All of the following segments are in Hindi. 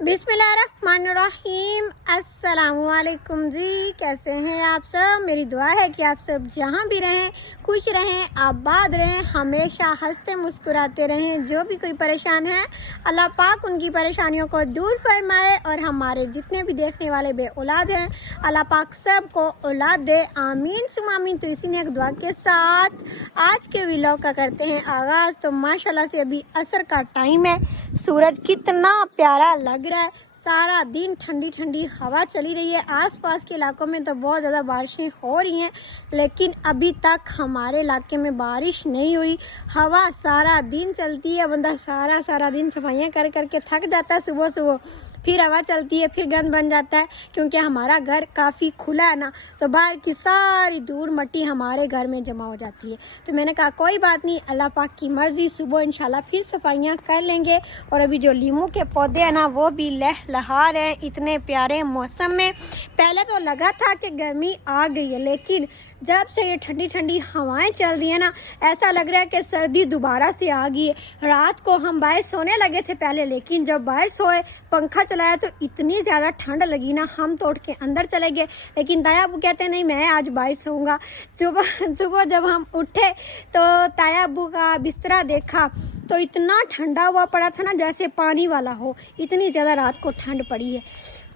बिस्मिल्लाहिर्रहमानिर्रहीम। अस्सलामुअलैकुम जी, कैसे हैं आप सब। मेरी दुआ है कि आप सब जहाँ भी रहें खुश रहें, आबाद रहें, हमेशा हंसते मुस्कुराते रहें। जो भी कोई परेशान है अल्लाह पाक उनकी परेशानियों को दूर फरमाए और हमारे जितने भी देखने वाले बे औलाद हैं अल्लाह पाक सब को औलाद दे, आमीन सुम आमीन। तो इसी ने एक दुआ के साथ आज के व्लॉग का करते हैं आगाज़। तो माशाल्लाह से अभी असर का टाइम है, सूरज कितना प्यारा लग रहा है। सारा दिन ठंडी ठंडी हवा चली रही है। आसपास के इलाकों में तो बहुत ज़्यादा बारिशें हो रही हैं, लेकिन अभी तक हमारे इलाके में बारिश नहीं हुई। हवा सारा दिन चलती है, बंदा सारा दिन सफाइयाँ कर करके थक जाता है। सुबह सुबह फिर हवा चलती है, फिर गंद बन जाता है, क्योंकि हमारा घर काफ़ी खुला है ना, तो बाहर की सारी धूल मिट्टी हमारे घर में जमा हो जाती है। तो मैंने कहा कोई बात नहीं, अल्लाह पाक की मर्ज़ी, सुबह इंशाल्लाह फिर सफाइयाँ कर लेंगे। और अभी जो लीमू के पौधे हैं ना वो भी लहलहा रहे हैं इतने प्यारे मौसम में। पहले तो लगा था कि गर्मी आ गई है, लेकिन जब से ये ठंडी ठंडी हवाएं चल रही है ना, ऐसा लग रहा है कि सर्दी दोबारा से आ गई है। रात को हम बाहर सोने लगे थे पहले, लेकिन जब बाहर सोए पंखा चलाया तो इतनी ज़्यादा ठंड लगी ना, हम तो उठ के अंदर चले गए। लेकिन ताया अबू कहते हैं नहीं, मैं आज बाहर सोऊंगा। सुबह जब हम उठे तो ताया अबू का बिस्तरा देखा तो इतना ठंडा हुआ पड़ा था ना, जैसे पानी वाला हो। इतनी ज़्यादा रात को ठंड पड़ी है।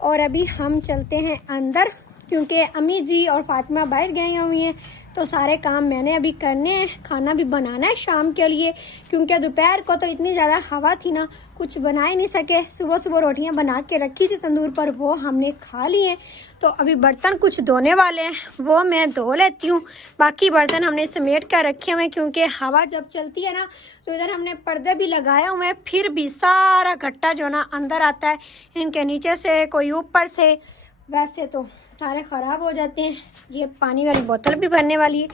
और अभी हम चलते हैं अंदर, क्योंकि अम्मी जी और फातिमा बाहर गई हुई हैं, तो सारे काम मैंने अभी करने हैं। खाना भी बनाना है शाम के लिए, क्योंकि दोपहर को तो इतनी ज़्यादा हवा थी ना, कुछ बना ही नहीं सके। सुबह सुबह रोटियां बना के रखी थी तंदूर पर, वो हमने खा ली हैं। तो अभी बर्तन कुछ धोने वाले हैं, वो मैं धो लेती हूँ। बाकी बर्तन हमने समेट कर रखे हुए हैं, क्योंकि हवा जब चलती है ना तो इधर हमने पर्दे भी लगाए हुए हैं, फिर भी सारा गट्टा जो ना अंदर आता है, इनके नीचे से कोई ऊपर से, वैसे तो सारे ख़राब हो जाते हैं। ये पानी वाली बोतल भी भरने वाली है,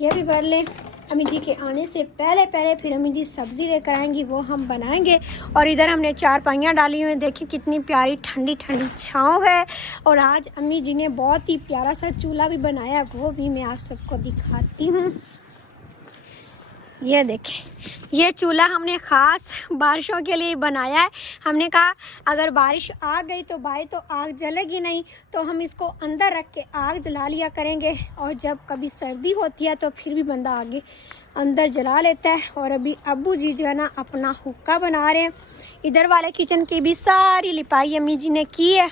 ये भी भर लें। अम्मी जी के आने से पहले फिर अम्मी जी सब्ज़ी लेकर आएंगी, वो हम बनाएंगे। और इधर हमने चारपाइयाँ डाली हुई हैं, देखिए कितनी प्यारी ठंडी ठंडी छाँव है। और आज अम्मी जी ने बहुत ही प्यारा सा चूल्हा भी बनाया, वो भी मैं आप सबको दिखाती हूँ। ये देखें, ये चूल्हा हमने ख़ास बारिशों के लिए बनाया है। हमने कहा अगर बारिश आ गई तो भाई तो आग जलेगी नहीं, तो हम इसको अंदर रख के आग जला लिया करेंगे। और जब कभी सर्दी होती है तो फिर भी बंदा आगे अंदर जला लेता है। और अभी अब्बू जी जो है ना अपना हुक्का बना रहे हैं। इधर वाले किचन की भी सारी लिपाई अम्मी जी ने की है।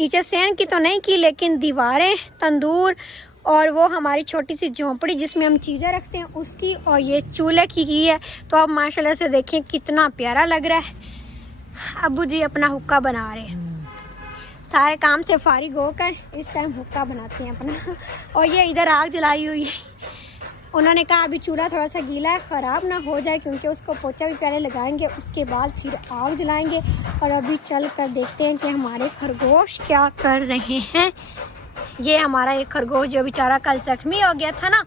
नीचे सैन की तो नहीं की, लेकिन दीवारें, तंदूर और वो हमारी छोटी सी झोंपड़ी जिसमें हम चीज़ें रखते हैं उसकी, और ये चूल्हे की है। तो अब माशाल्लाह से देखें कितना प्यारा लग रहा है। अब्बू जी अपना हुक्का बना रहे हैं, सारे काम से फारिग होकर इस टाइम हुक्का बनाते हैं अपना। और ये इधर आग जलाई हुई है। उन्होंने कहा अभी चूल्हा थोड़ा सा गीला है, ख़राब ना हो जाए, क्योंकि उसको पोछा भी पहले लगाएंगे, उसके बाद फिर आग जलाएंगे। और अभी चल कर देखते हैं कि हमारे खरगोश क्या कर रहे हैं। ये हमारा एक खरगोश जो बेचारा कल जख्मी हो गया था ना,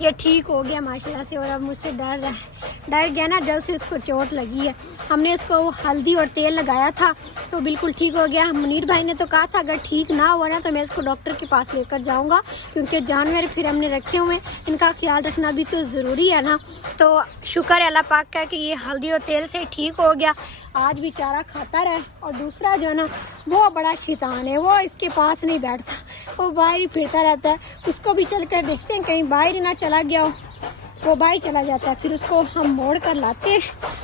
ये ठीक हो गया माशाल्लाह से। और अब मुझसे डर गया ना, जब से उसको चोट लगी है। हमने उसको हल्दी और तेल लगाया था तो बिल्कुल ठीक हो गया। मुनीर भाई ने तो कहा था अगर ठीक ना हुआ ना तो मैं इसको डॉक्टर के पास लेकर जाऊंगा, क्योंकि जानवर फिर हमने रखे हुए हैं, इनका ख्याल रखना भी तो ज़रूरी है ना। तो शुक्र है अल्लाह पाक का कि ये हल्दी और तेल से ठीक हो गया। आज भी चारा खाता रहे। और दूसरा जो है ना वो बड़ा शैतान है, वो इसके पास नहीं बैठता, वो बाहर ही फिरता रहता है। उसको भी चल कर देखते हैं कहीं बाहर ही ना चला गया हो। वो बाहर चला जाता है, फिर उसको हम मोड़ कर लाते हैं।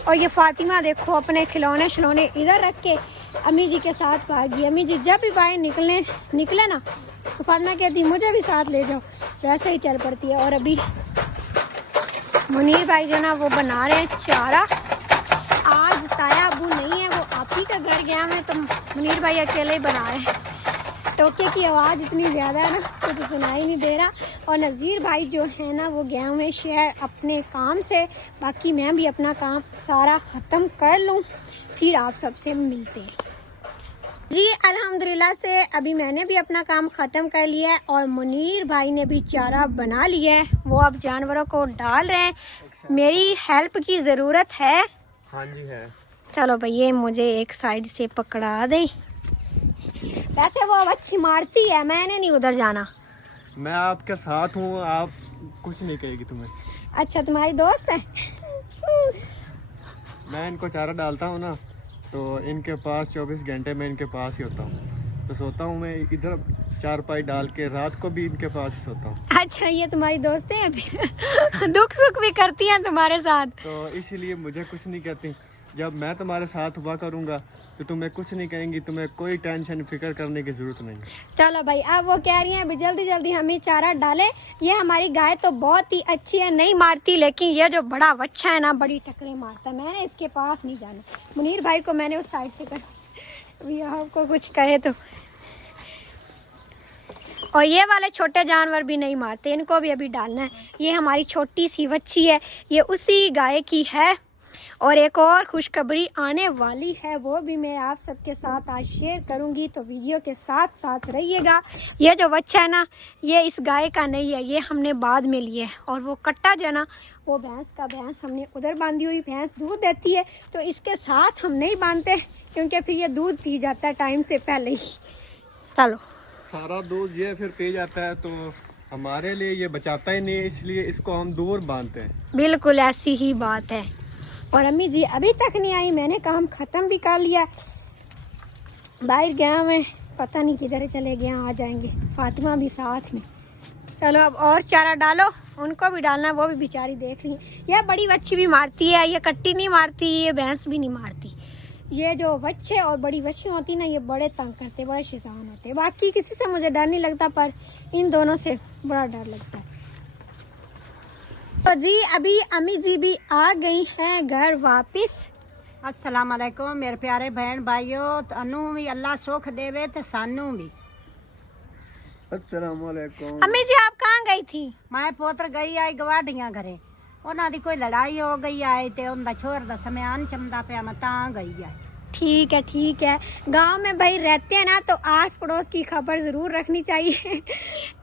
और ये फातिमा देखो अपने खिलौने इधर रख के अम्मी जी के साथ भागी। अम्मी जी जब भी बाहर निकले ना तो फातिमा कहती मुझे भी साथ ले जाओ, वैसे ही चल पड़ती है। और अभी मुनीर भाई जो ना वो बना रहे हैं चारा। आज ताया अबू नहीं है, वो आप ही का घर गया है, तो मुनीर भाई अकेले ही बना रहे हैं। टोके की आवाज़ इतनी ज़्यादा है ना, कुछ तो सुनाई नहीं दे रहा। और नज़ीर भाई जो है ना वो गया हुए शहर अपने काम से। बाकी मैं भी अपना काम सारा ख़त्म कर लूँ, फिर आप सबसे मिलते हैं जी। अल्हम्दुलिल्लाह से अभी मैंने भी अपना काम ख़त्म कर लिया है, और मुनीर भाई ने भी चारा बना लिया है, वो अब जानवरों को डाल रहे हैं। मेरी हेल्प की ज़रूरत है? हाँ जी है। चलो भैया मुझे एक साइड से पकड़ा दे। वैसे वो अच्छी मारती है, मैंने नहीं उधर जाना। मैं आपके साथ हूँ, आप कुछ नहीं कहेगी तुम्हें। अच्छा तुम्हारी दोस्त है? मैं इनको चारा डालता हूँ ना, तो इनके पास 24 घंटे में इनके पास ही होता हूँ। तो सोता हूँ मैं इधर चारपाई डाल के, रात को भी इनके पास ही सोता हूँ। अच्छा, ये तुम्हारी दोस्तें हैं फिर दुख सुख भी करती हैं तुम्हारे साथ। तो इसीलिए मुझे कुछ नहीं कहती। जब मैं तुम्हारे साथ हुआ करूँगा तो तुम्हें कुछ नहीं कहेंगी, तुम्हें कोई टेंशन फिक्र करने की ज़रूरत नहीं। चलो भाई, अब वो कह रही हैं अभी जल्दी जल्दी हमें चारा डालें। ये हमारी गाय तो बहुत ही अच्छी है, नहीं मारती, लेकिन ये जो बड़ा बच्चा है ना, बड़ी टकरे मारता है। मैंने इसके पास नहीं जाना। मुनीर भाई को मैंने उस साइड से कर, अभी आपको कुछ कहे तो। और ये वाले छोटे जानवर भी नहीं मारते, इनको भी अभी डालना है। ये हमारी छोटी सी बच्ची है, ये उसी गाय की है। और एक और खुशखबरी आने वाली है, वो भी मैं आप सबके साथ आज शेयर करूंगी, तो वीडियो के साथ साथ रहिएगा। ये जो बच्चा है ना, ये इस गाय का नहीं है, ये हमने बाद में लिए है। और वो कट्टा जो है ना, वो भैंस हमने उधर बांधी हुई। भैंस दूध देती है तो इसके साथ हम नहीं बांधते, क्योंकि फिर ये दूध पी जाता है टाइम से पहले ही। चलो, सारा दूध ये फिर पी जाता है, तो हमारे लिए ये बचाता ही नहीं है, इसलिए इसको हम दूर बांधते हैं। बिल्कुल ऐसी ही बात है। और अम्मी जी अभी तक नहीं आई, मैंने काम ख़त्म भी कर लिया। बाहर गया मैं, पता नहीं किधर चले गया, आ जाएंगे। फातिमा भी साथ में। चलो अब और चारा डालो, उनको भी डालना, वो भी बेचारी देख रही है। यह बड़ी बच्ची भी मारती है, ये कट्टी नहीं मारती, ये भैंस भी नहीं मारती। ये जो बच्चे और बड़ी बच्ची होती ना, ये बड़े तंग करते, बड़े शैतान होते। बाकी किसी से मुझे डर नहीं लगता, पर इन दोनों से बड़ा डर लगता है। तो जी अभी अम्मी जी भी आ गई हैं घर वापस। अस्सलाम वालेकुम मेरे प्यारे बहन भाइयों, तनु भी अल्लाह सुख देवे ते सानू भी। अस्सलाम वालेकुम। अम्मी जी आप कहाँ गई थी? मैं पोत्र गई आई गवाडियां घरे, उन्हां दी कोई लड़ाई हो गई आए ते उनदा छोर दा समान चमदा पिया, मैं तां गई आई। ठीक है ठीक है, गांव में भाई रहते हैं ना, तो आस पड़ोस की खबर जरूर रखनी चाहिए।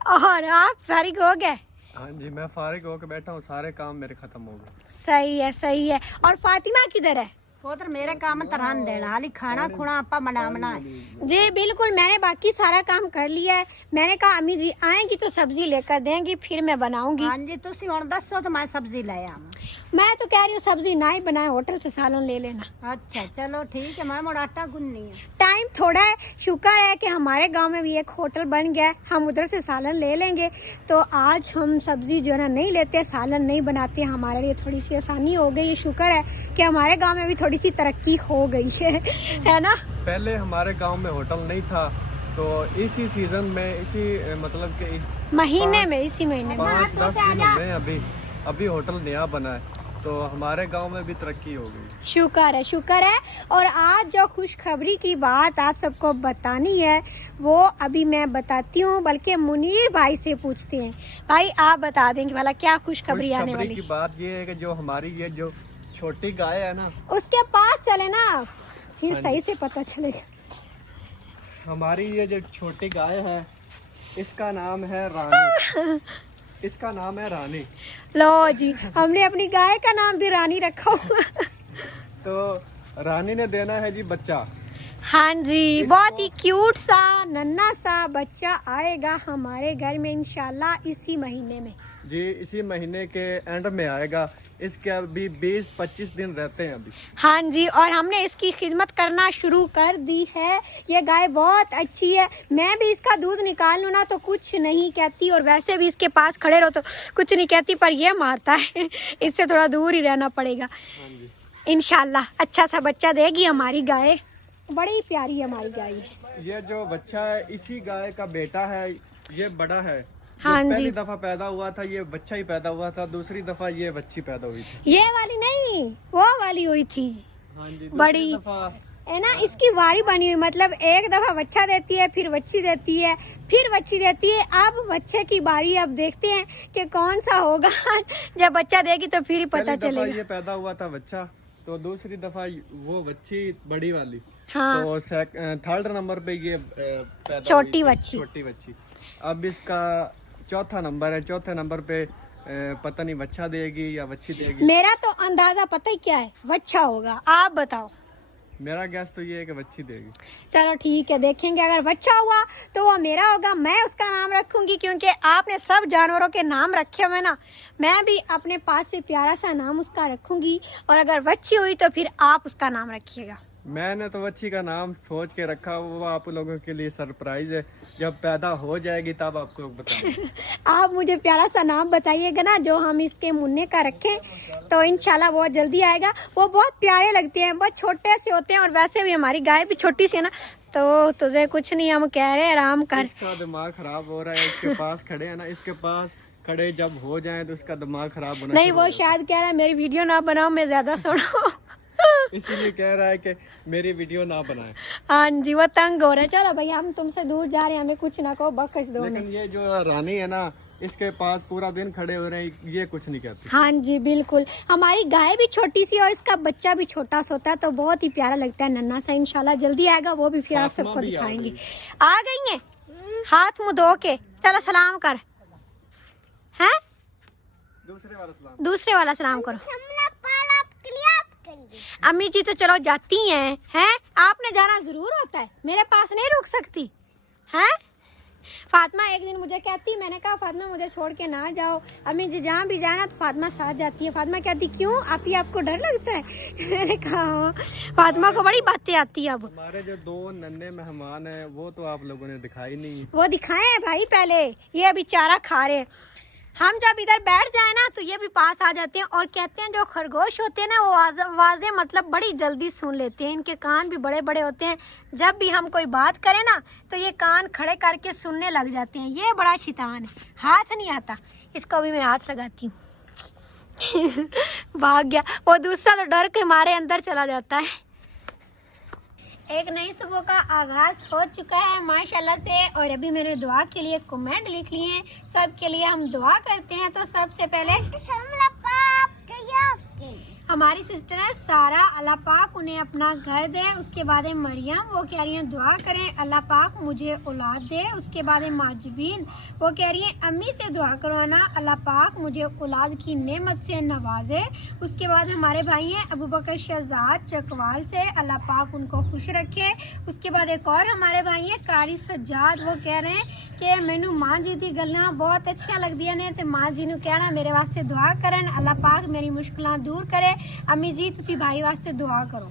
और आप फारिग हो गए? हाँ जी, मैं फारिग होकर बैठा हूँ, सारे काम मेरे खत्म हो गए। सही है सही है। और फातिमा किधर है? पोत्र मेरे काम तरह देना, हाली खाना खुना आपा बनावना है। जी बिल्कुल, मैंने बाकी सारा काम कर लिया है। मैंने कहा अम्मी जी आएंगी तो सब्जी लेकर देंगी, फिर मैं बनाऊंगी। हाँ जी, तुसी हुण दसो तो मैं सब्जी ले आवां। मैं तो कह रही हूँ सब्जी ना ही बनाए, होटल से सालन ले लेना। अच्छा चलो ठीक है, मैं मुड़ आटा गुननी है। टाइम थोड़ा है, शुक्र है कि हमारे गांव में भी एक होटल बन गया है, हम उधर से सालन ले लेंगे। तो आज हम सब्जी जो है ना नहीं लेते, सालन नहीं बनाते, हमारे लिए थोड़ी सी आसानी हो गई। शुक्र है कि हमारे गांव में भी थोड़ी सी तरक्की हो गई है ना। पहले हमारे गांव में होटल नहीं था, तो इसी सीजन में, इसी मतलब के महीने में, इसी महीने में 5-10 दिन हो गए अभी होटल नया बना है, तो हमारे गांव में भी तरक्की हो गई। शुक्र है शुक्र है। और आज जो खुशखबरी की बात आप सबको बतानी है, वो अभी मैं बताती हूँ, बल्कि मुनीर भाई से पूछते हैं। भाई आप बता देंगे भला क्या खुशखबरी आने वाली? की बात ये है कि जो हमारी ये जो छोटी गाय है ना, उसके पास चले ना, फिर हाँ सही से पता चलेगा। हमारी ये जो छोटी गाय है, इसका नाम है रानी। इसका नाम है रानी। लो जी, हमने अपनी गाय का नाम भी रानी रखा हुआ। तो रानी ने देना है जी बच्चा। हाँ जी, बहुत ही क्यूट सा नन्हा सा बच्चा आएगा हमारे घर में इंशाल्लाह इसी महीने में। जी इसी महीने के एंड में आएगा। इसके अभी 20-25 दिन रहते हैं अभी। हाँ जी, और हमने इसकी खिदमत करना शुरू कर दी है। ये गाय बहुत अच्छी है, मैं भी इसका दूध निकाल लूँ ना तो कुछ नहीं कहती, और वैसे भी इसके पास खड़े रहो तो कुछ नहीं कहती, पर ये मारता है। इससे थोड़ा दूर ही रहना पड़ेगा। हाँ जी। इंशाल्लाह अच्छा सा बच्चा देगी हमारी गाय, बड़ी प्यारी हमारी गाय है। ये जो बच्चा है इसी गाय का बेटा है, ये बड़ा है। हाँ जी, पहली दफा पैदा हुआ था ये बच्चा ही पैदा हुआ था, दूसरी दफा ये बच्ची पैदा हुई थी। ये वाली नहीं, वो वाली हुई थी। हाँ जी, बड़ी है ना, इसकी वारी बनी हुई, मतलब एक दफा बच्चा देती है, फिर बच्ची देती है, फिर बच्ची देती है। अब बच्चे की बारी, अब देखते हैं कि कौन सा होगा। जब बच्चा देगी तो फिर ही पता चलेगा। ये पैदा हुआ था बच्चा, तो दूसरी दफा वो बच्ची बड़ी वाली। हाँ, तो थर्ड नंबर पे ये पैदा छोटी हुई थी, बच्ची। छोटी बच्ची। अब इसका चौथा नंबर है, चौथे नंबर पे पता नहीं बच्चा देगी या बच्ची देगी। मेरा तो अंदाजा पता ही क्या है, बच्चा होगा। आप बताओ। मेरा गैस तो ये है कि बच्ची देगी। चलो ठीक है, देखेंगे। अगर बच्चा हुआ तो वो मेरा होगा, मैं उसका नाम रखूंगी, क्योंकि आपने सब जानवरों के नाम रखे हुए ना, मैं भी अपने पास से प्यारा सा नाम उसका रखूंगी। और अगर बच्ची हुई तो फिर आप उसका नाम रखिएगा। मैंने तो बच्ची का नाम सोच के रखा, वो आप लोगों के लिए सरप्राइज है। जब पैदा हो जाएगी तब आपको बताऊंगा। आप मुझे प्यारा सा नाम बताइएगा ना जो हम इसके मुन्ने का रखें, तो इंशाल्लाह बहुत जल्दी आएगा। वो बहुत प्यारे लगते हैं, बहुत छोटे से होते हैं, और वैसे भी हमारी गाय भी छोटी सी है ना, तो तुझे कुछ नहीं हम कह रहे, आराम कर। इसका दिमाग खराब हो रहा है, इसके पास खड़े हैं ना, इसके पास खड़े जब हो जाए तो इसका दिमाग खराब होना नहीं, शुरू वो हो जाता शायद कह रहा है मेरी वीडियो ना बनाओ, मैं ज्यादा सुनो। है। इसीलिए कह रहा है कि मेरी वीडियो ना बनाए। हाँ जी, वो तंग हो रहे हैं। चलो भैया, हम तुमसे दूर जा रहे हैं, हमें कुछ ना कहो, बख्श दो हमें। लेकिन ये जो रानी है ना, इसके पास पूरा दिन खड़े हो रहे हैं, ये कुछ नहीं कहती। हाँ जी बिल्कुल, हमारी गाय भी छोटी सी और इसका बच्चा भी छोटा सा होता है, तो बहुत ही प्यारा लगता है, नन्ना सा। इंशाल्लाह जल्दी आएगा, वो भी फिर आप फातिमा सबको भी आ दिखाएंगे। गई। आ गई हैं, हाथ मुंह धो के चलो सलाम कर। हैं, दूसरे वाला सलाम। दूसरे वाला सलाम करो। अम्मी जी तो चलो जाती हैं, आपने जाना जरूर होता है, मेरे पास नहीं रुक सकती हैं। फातिमा एक दिन मुझे कहती, मैंने कहा फातिमा मुझे छोड़ के ना जाओ, अम्मी जी जहाँ भी जाना तो फातिमा साथ जाती है। फातिमा कहती क्यों आपी, आपको डर लगता है? मैंने कहा हाँ। फातिमा को बड़ी बातें आती है। अब हमारे जो 2 नन्हे मेहमान हैं वो तो आप लोगों ने दिखाई नहीं। वो दिखाए हैं भाई पहले, ये अभी चारा खा रहे। हम जब इधर बैठ जाए ना तो ये भी पास आ जाते हैं, और कहते हैं जो खरगोश होते हैं ना वो आवाज़ें मतलब बड़ी जल्दी सुन लेते हैं, इनके कान भी बड़े बड़े होते हैं। जब भी हम कोई बात करें ना तो ये कान खड़े करके सुनने लग जाते हैं। ये बड़ा शैतान है, हाथ नहीं आता इसको, भी मैं हाथ लगाती हूँ। भाग गया वो, दूसरा तो डर के मारे अंदर चला जाता है। एक नई सुबह का आगाज हो चुका है माशाल्लाह से, और अभी मैंने दुआ के लिए कमेंट लिख लिए हैं। सबके लिए हम दुआ करते हैं। तो सबसे पहले हमारी सिस्टर है सारा, अल्लाह पाक उन्हें अपना घर दे। उसके बाद है मरियम, वो कह रही हैं दुआ करें अल्लाह पाक मुझे औलाद दे। उसके बाद है माजबीन, वो कह रही हैं अम्मी से दुआ करवाना अल्लाह पाक मुझे औलाद की नेमत से नवाजे। उसके बाद हमारे भाई हैं अबू बकर शहजाद चकवाल से, अल्लाह पाक उनको खुश रखे। उसके बाद एक और हमारे भाई हैं कारी सज्जाद, वो कह रहे हैं कि मैनू मां जी दी गल्लां बहुत अच्छियां लगदियां ने, ते मां जी नू कहना मेरे वास्ते दुआ करन, अल्लाह पाक मेरी मुश्किलां दूर करे। अम्मी जी तुसी भाई वास्ते दुआ करो।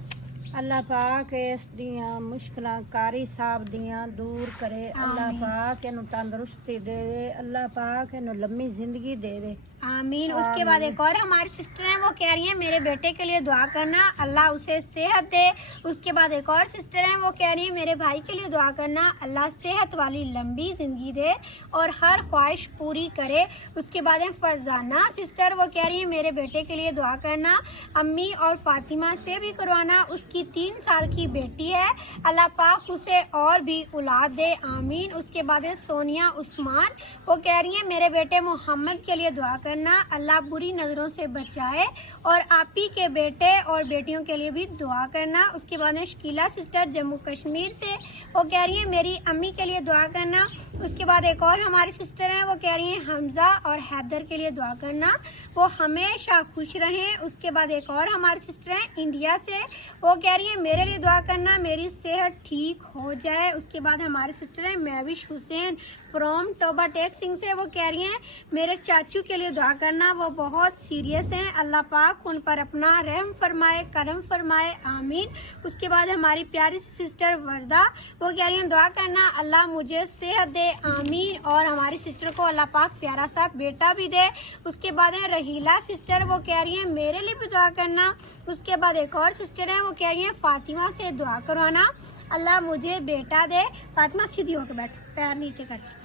अल्लाह पाक इस दियां मुश्किलां कारी साहब दियां दूर करे। अल्लाह पाक इन्हू तंदुरुस्ती देवे, अल्लाह पाक इन्हू लम्मी जिंदगी देवे। आमीन। उसके बाद एक और हमारी सिस्टर हैं, वो कह रही हैं मेरे बेटे के लिए दुआ करना अल्लाह उसे सेहत दे। उसके बाद एक और सिस्टर हैं, वो कह रही हैं मेरे भाई के लिए दुआ करना अल्लाह सेहत वाली लंबी ज़िंदगी दे और हर ख्वाहिश पूरी करे। उसके बाद है फरजाना सिस्टर, वो कह रही हैं मेरे बेटे के लिए दुआ करना, अम्मी और फातिमा से भी करवाना, उसकी 3 साल की बेटी है, अल्लाह पाक उसे और भी औलाद दे। आमीन। उसके बाद है सोनिया उस्मान, वो कह रही हैं मेरे बेटे मोहम्मद के लिए दुआ करना, अल्लाह बुरी नज़रों से बचाए, और आप ही के बेटे और बेटियों के लिए भी दुआ करना। उसके बाद है शकीला सिस्टर जम्मू कश्मीर से, वो कह रही है मेरी अम्मी के लिए दुआ करना। उसके बाद एक और हमारी सिस्टर हैं, वो कह रही हैं हमजा और हैदर के लिए दुआ करना, वो हमेशा खुश रहें। उसके बाद एक और हमारी सिस्टर हैं इंडिया से, वो कह रही है मेरे लिए दुआ करना मेरी सेहत ठीक हो जाए। उसके बाद हमारी सिस्टर हैं महविश हुसैन फ्रॉम टोबा टेक सिंह से, वो कह रही हैं मेरे चाचू के लिए दुआ करना, वो बहुत सीरियस हैं, अल्लाह पाक उन पर अपना रहम फरमाए करम फरमाए। आमीन। उसके बाद हमारी प्यारी सी सिस्टर वर्दा, वो कह रही हैं दुआ करना अल्लाह मुझे सेहत दे। आमीन। और हमारी सिस्टर को अल्लाह पाक प्यारा सा बेटा भी दे। उसके बाद है रहीला सिस्टर, वो कह रही हैं मेरे लिए भी दुआ करना। उसके बाद एक और सिस्टर हैं, वो कह रही हैं फातिमा से दुआ करवाना अल्लाह मुझे बेटा दे। फातिमा सीधी होकर बैठ, पैर नीचे करके।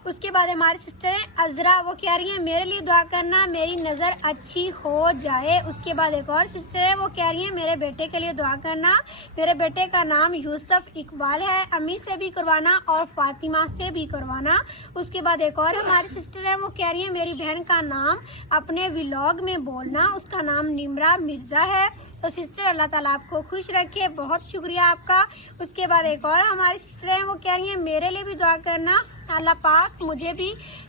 उसके बाद हमारी सिस्टर हैं अजरा, वो कह रही हैं मेरे लिए दुआ करना मेरी नज़र अच्छी हो जाए। उसके बाद एक और सिस्टर है, वो कह रही हैं मेरे बेटे के लिए दुआ करना, मेरे बेटे का नाम यूसुफ इकबाल है, अम्मी से भी करवाना और फातिमा से भी करवाना। उसके बाद एक और हमारी सिस्टर है, वो कह रही हैं मेरी बहन का नाम अपने व्लॉग में बोलना, उसका नाम निमरा मिर्ज़ा है। तो सिस्टर अल्लाह ताला आपको खुश रखे, बहुत शुक्रिया आपका। उसके बाद एक और हमारी सिस्टर हैं, वो कह रही हैं मेरे लिए भी दुआ करना अल्लाह पाक मुझे भी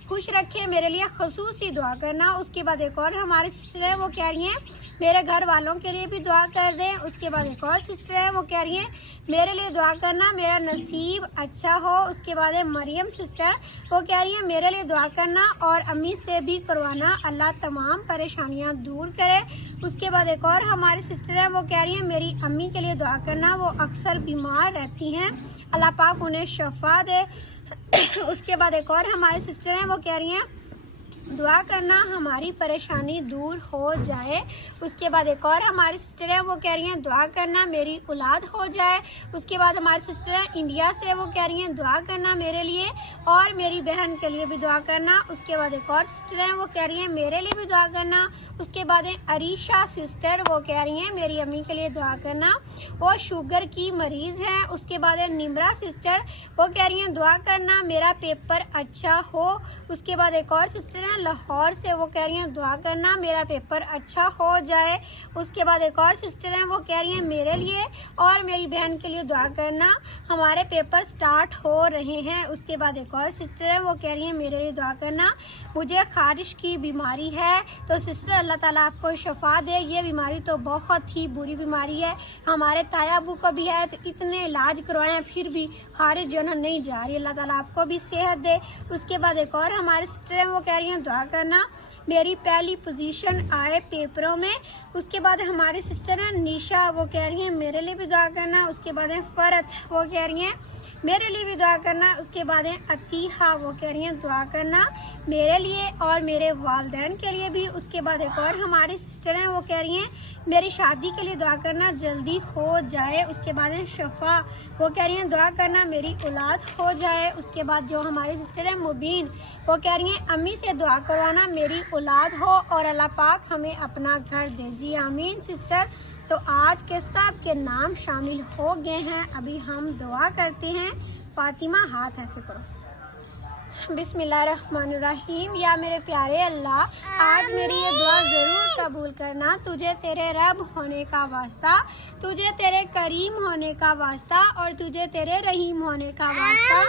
खुश रखे, मेरे लिए खसूसी दुआ करना। उसके बाद एक और हमारी सिस्टर है, वो कह रही हैं मेरे घर वालों के लिए भी दुआ कर दें। उसके बाद एक और सिस्टर है, वो कह रही है मेरे लिए दुआ करना, मेरा नसीब अच्छा हो। उसके बाद है मरियम सिस्टर, वो कह रही है मेरे लिए दुआ करना और अम्मी से भी करवाना, अल्लाह तमाम परेशानियां दूर करे। उसके बाद एक और हमारी सिस्टर है, वो कह रही है मेरी अम्मी के लिए दुआ करना, वो अक्सर बीमार रहती हैं, अल्लाह पाक उन्हें शफा दे। उसके बाद एक और हमारी सिस्टर हैं, वो कह रही हैं दुआ करना हमारी परेशानी दूर हो जाए। उसके बाद एक और हमारी सिस्टर हैं, वो कह रही हैं दुआ करना मेरी औलाद हो जाए। उसके बाद हमारी सिस्टर हैं इंडिया से, वो कह रही हैं दुआ करना मेरे लिए और मेरी बहन के लिए भी दुआ करना। उसके बाद एक और सिस्टर हैं, वो कह रही हैं मेरे लिए भी दुआ करना। उसके बाद है अरीशा सिस्टर, वो कह रही हैं मेरी अम्मी के लिए दुआ करना, वो शुगर की मरीज़ हैं। उसके बाद है निमरा सिस्टर, वो कह रही हैं दुआ करना मेरा पेपर अच्छा हो। उसके बाद एक और सिस्टर हैं लाहौर से, वो कह रही हैं दुआ करना मेरा पेपर अच्छा हो जाए। उसके बाद एक और सिस्टर हैं, वो कह रही हैं मेरे लिए और मेरी बहन के लिए दुआ करना, हमारे पेपर स्टार्ट हो रहे हैं। उसके बाद एक और सिस्टर हैं, वो कह रही हैं मेरे लिए दुआ करना, मुझे खारिश की बीमारी है, तो सिस्टर अल्लाह ताला आपको शफा दे। ये बीमारी तो बहुत ही बुरी बीमारी है, हमारे ताया अबू को भी है, तो इतने इलाज करवाए हैं फिर भी खारिश जो है नहीं जा रही। अल्लाह ताला आपको भी सेहत दे। उसके बाद एक और हमारे सिस्टर हैं, वो कह रही हैं दुआ करना मेरी पहली पोजीशन आए पेपरों में। उसके बाद हमारी सिस्टर हैं निशा, वो कह रही हैं मेरे लिए भी दुआ करना। उसके बाद है फरत, वो कह रही हैं मेरे लिए भी दुआ करना। उसके बाद है अतीहा, वो कह रही हैं दुआ करना मेरे लिए और मेरे वालिदैन के लिए भी। उसके बाद एक और हमारी सिस्टर हैं, वो कह रही हैं मेरी शादी के लिए दुआ करना जल्दी हो जाए। उसके बाद है शफा, वो कह रही हैं दुआ करना मेरी औलाद हो जाए। उसके बाद जो हमारी सिस्टर है मुबीन, वो कह रही हैं अम्मी से दुआ करवाना मेरी औलाद हो और अल्लाह पाक हमें अपना घर दे। जी आमीन सिस्टर। तो आज के सब के नाम शामिल हो गए हैं। अभी हम दुआ करते हैं। फातिमा हाथ ऐसे करो। बिस्मिल्लाहिर्रहमानिर्रहीम। या मेरे प्यारे अल्लाह, आज मेरी ये दुआ ज़रूर कबूल करना, तुझे तेरे रब होने का वास्ता, तुझे तेरे करीम होने का वास्ता और तुझे तेरे रहीम होने का वास्ता।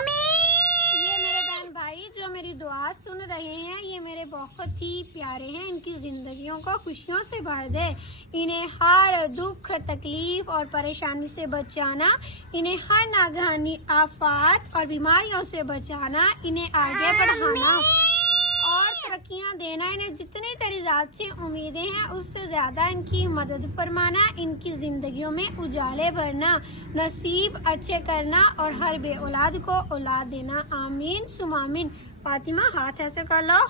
ये मेरे बहन भाई जो मेरी दुआ सुन रहे हैं, ये मेरे बहुत ही प्यारे हैं, इनकी ज़िंदगियों को खुशियों से भर दे, इन्हें हर दुख तकलीफ और परेशानी से बचाना, इन्हें हर नागहानी आफात और बीमारियों से बचाना, इन्हें आगे बढ़ाना और तरक्कियां देना। इन्हें जितनी तेरी ज़ात से उम्मीदें हैं उससे ज़्यादा इनकी मदद फरमाना, इनकी ज़िंदगियों में उजाले भरना, नसीब अच्छे करना और हर बे औलाद को औलाद देना। आमीन सुमामीन। फातिमा हाथ ऐसे कर लो।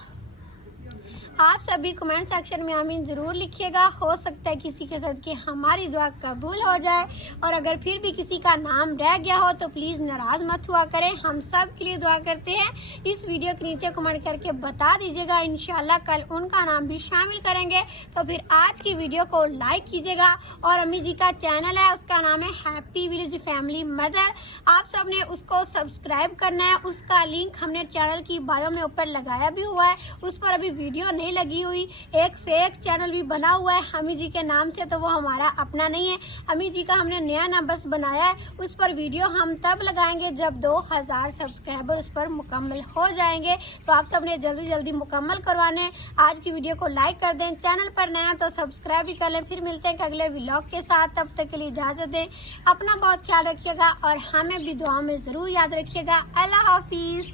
आप सभी कमेंट सेक्शन में आमीन ज़रूर लिखिएगा। हो सकता है किसी के साथ कि हमारी दुआ कबूल हो जाए, और अगर फिर भी किसी का नाम रह गया हो तो प्लीज़ नाराज़ मत हुआ करें, हम सब के लिए दुआ करते हैं। इस वीडियो के नीचे कमेंट करके बता दीजिएगा, इंशाल्लाह कल उनका नाम भी शामिल करेंगे। तो फिर आज की वीडियो को लाइक कीजिएगा और अम्मी जी का चैनल है, उसका नाम है हैप्पी विलेज फैमिली मदर, आप सब ने उसको सब्सक्राइब करना है। उसका लिंक हमने चैनल की बायो में ऊपर लगाया भी हुआ है, उस पर अभी वीडियो नहीं लगी हुई। एक फेक चैनल भी बना हुआ है अम्मी जी के नाम से, तो वो हमारा अपना नहीं है, अम्मी जी का हमने नया नाम बस बनाया है। उस पर वीडियो हम तब लगाएंगे जब 2000 सब्सक्राइबर उस पर मुकम्मल हो जाएंगे। तो आप सब ने जल्दी जल्दी मुकम्मल करवाने। आज की वीडियो को लाइक कर दें, चैनल पर नया तो सब्सक्राइब भी कर लें। फिर मिलते हैं अगले व्लॉग के साथ, तब तक के लिए इजाज़त दें। अपना बहुत ख्याल रखिएगा और हमें भी दुआ में ज़रूर याद रखिएगा। अल्लाह हाफिज़।